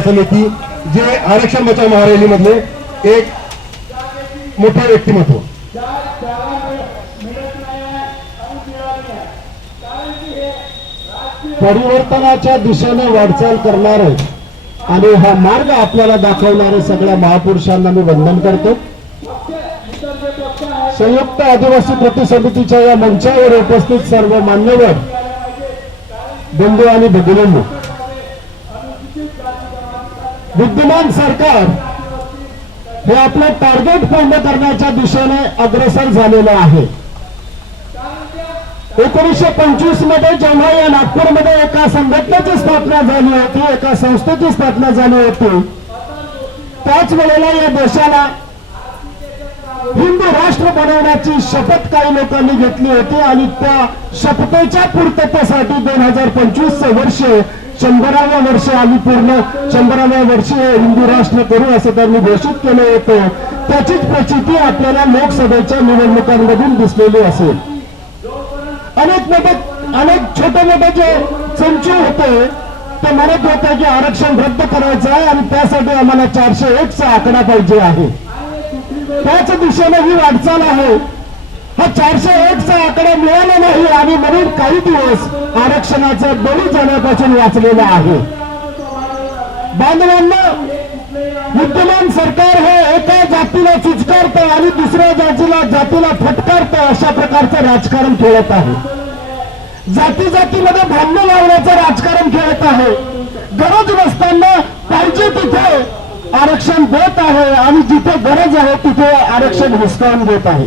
समिती जे आरक्षण बचाव महारॅली मधले एक मोठे व्यक्तिमत्व। परिवर्तनाच्या दिशेने वाटचाल करणारे आणि हा मार्ग आपल्याला दाखवणारे सगळ्या महापुरुषांना मी वंदन करतो। संयुक्त आदिवासी कृती समितीच्या या मंचावर उपस्थित सर्व मान्यवर बंधू आणि भगिनींनो, विद्यमान सरकार हे आपलं टार्गेट पूर्ण करण्याच्या दिशेने अग्रेसर झालेलं आहे। 1925 मध्ये जेव्हा या नागपूरमध्ये एका संघटनेची स्थापना झाली होती, एका संस्थेची स्थापना झाली होती, त्याच वेळेला या देशाला हिंदू राष्ट्र बनवण्याची शपथ काही लोकांनी घेतली होती आणि त्या शपथेच्या पूर्ततेसाठी 2025 वर्ष 100व्या वर्षी आम्ही पूर्ण 100व्या वर्षी हिंदू राष्ट्र करू असं त्यांनी घोषित केलं होतं। त्याचीच प्रचिती आपल्याला लोकसभेच्या निवडणुकांमधून दिसलेली असेल। अनेक छोटे मोठे जे चमचे होते ते म्हणत होते की आरक्षण रद्द करायचं आहे आणि त्यासाठी आम्हाला 401 चा आकडा पाहिजे आहे। त्याच दिशेने ही वाटचाल आहे। हा 401 चा आकडा मिळाला नाही आणि म्हणून काही दिवस आरक्षणाचा बळी जाण्यापासून वाचलेला आहे। बांधवांना, विद्यमान सरकार हे एका जातीला चुचकारतं आणि दुसऱ्या जातीला फटकारतं अशा प्रकारचं राजकारण खेळत आहे। जातीमध्ये भांडण लावण्याचं राजकारण खेळत आहे। गरज नसताना पाहिजे तिथे आरक्षण देत आहे आणि जिथे गरज आहे तिथे आरक्षण हिसकावून देत आहे।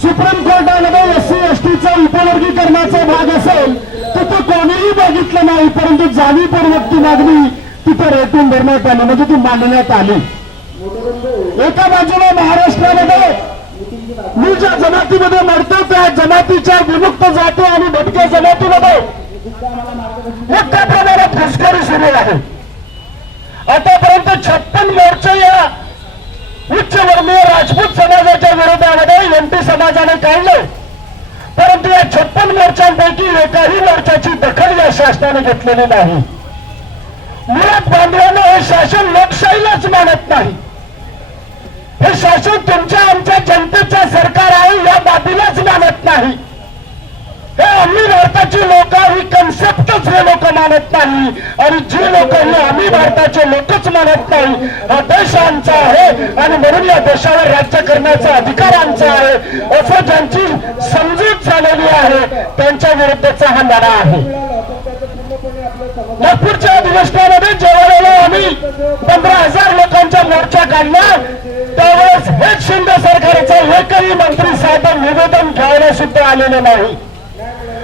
सुप्रीम कोर्टामध्ये SC STचा उपवर्गीकरणाचा भाग असेल तिथे कोणीही बघितलं नाही, परंतु जाणीवपूर्वक ती मागणी तिथे रेटून धरण्यात आली, म्हणजे ती मांडण्यात आली। एका बाजूला महाराष्ट्रामध्ये मी ज्या जमातीमध्ये मरतो त्या जमातीच्या विमुक्त जाती आणि भटक्या जमातीमध्ये मोठ्या प्रमाणात घुसखोरी सुरू आहे। आतापर्यंत 56 मोर्चे या उच्चवर्णीय राजपूत समाजाच्या विरोधामध्ये MP समाजाने काढले, परंतु या 56 मोर्चांपैकी एकाही मोर्चाची दखल या शासनाने घेतलेली नाही। मुळात बांधवांना हे शासन लोकशाहीलाच मानत नाही। हे शासन तुमच्या आमच्या जनतेचं सरकार आहे या बाबीलाच मानत नाही। हे आम्ही भारताची लोक ही कन्सेप्टच हे लोक मानत नाही आणि जे लोक हे आम्ही भारताचे लोकच मानत नाही, हा देश आमचा आहे आणि म्हणून या देशावर राज्य करण्याचा अधिकार आमचा आहे असं ज्यांची समजूत झालेली आहे त्यांच्या विरुद्धचा हा लढा आहे। नागपूरच्या अधिवेशनामध्ये जेव्हा आम्ही 15,000 लोकांचा मोर्चा काढला त्यावेळेस हेच शिंदे सरकारचा एकही मंत्री साधं निवेदन घ्यायला सुद्धा आलेले नाही।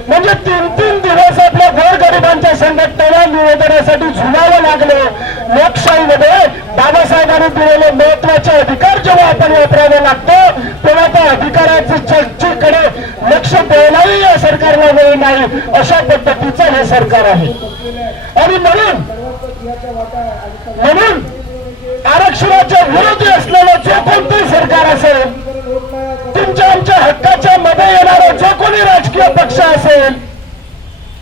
म्हणजे 3-3 दिवस आपल्या गोरगरिबांच्या संघटनेला निवेदनासाठी झुलावं लागलं। लोकशाहीमध्ये बाबासाहेबांनी दिलेले महत्वाचे अधिकार जेव्हा आपण वापरावे लागतो तेव्हा त्या अधिकाराच्या चर्चेकडे लक्ष द्यायलाही या सरकारला वेळ नाही, अशा पद्धतीचं हे सरकार आहे। आणि म्हणून आरक्षणाच्या विरोधी असलेलं जो कोणतेही सरकार असेल, तुमच्या आमच्या हक्काच्या मध्ये येणारा जो कोणी राजकीय पक्ष असेल,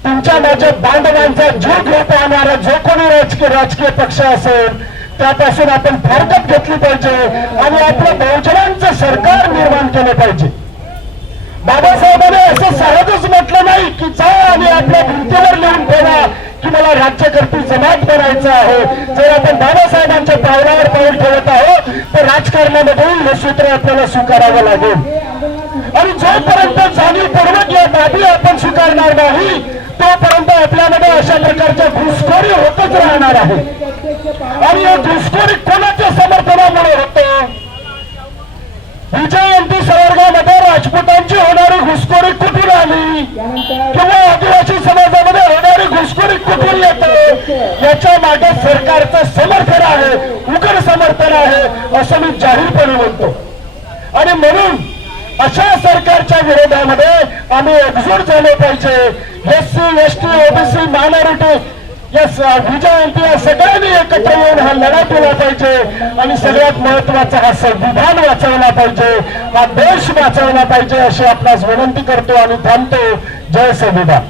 तुमच्या माझ्या बांधवांचा जीव घेत राहणारा जो कोणी राजकीय पक्ष असेल त्यापासून आपण फारकत घेतली पाहिजे आणि आपलं बहुजनांचं सरकार निर्माण केलं पाहिजे। बाबासाहेबांनी असं सहजच म्हटलं नाही की जा आणि आपल्या भिंतीवर लिहून ठेवा की मला राज्यकर्ती जमात बनायचं आहे। जर आपण बाबासाहेबांच्या पावलावर पाऊल ठेवत आहोत तर राजकारणामध्ये हे सूत्र आपल्याला स्वीकारावं लागेल आणि जोपर्यंत जाणीवपूर्वक या बाबी आपण स्वीकारणार नाही तोपर्यंत आपल्यामध्ये अशा प्रकारच्या घुसखोरी होतच राहणार आहे। आणि या घुसखोरी कोणाच्या समर्थनामुळे होते? विजयंती संवर्गामध्ये राजपूतांची होणारी घुसखोरी कुठून आली किंवा आदिवासी समाजामध्ये होणारी घुसखोरी कुठून येते? याच्या मागे सरकारचं समर्थन आहे, उघड समर्थन आहे असं मी जाहीरपणे म्हणतो। आणि म्हणून अशा सरकारच्या विरोधामध्ये आम्ही एकजूट झाले पाहिजे। SC ST OBC मायनॉरिटी या विजयंती या सगळ्यांनी एकत्र येऊन हा लढा केला पाहिजे आणि सगळ्यात महत्वाचा हा संविधान वाचवला पाहिजे, हा देश वाचवला पाहिजे अशी आपणास विनंती करतो आणि थांबतो। जय संविधान।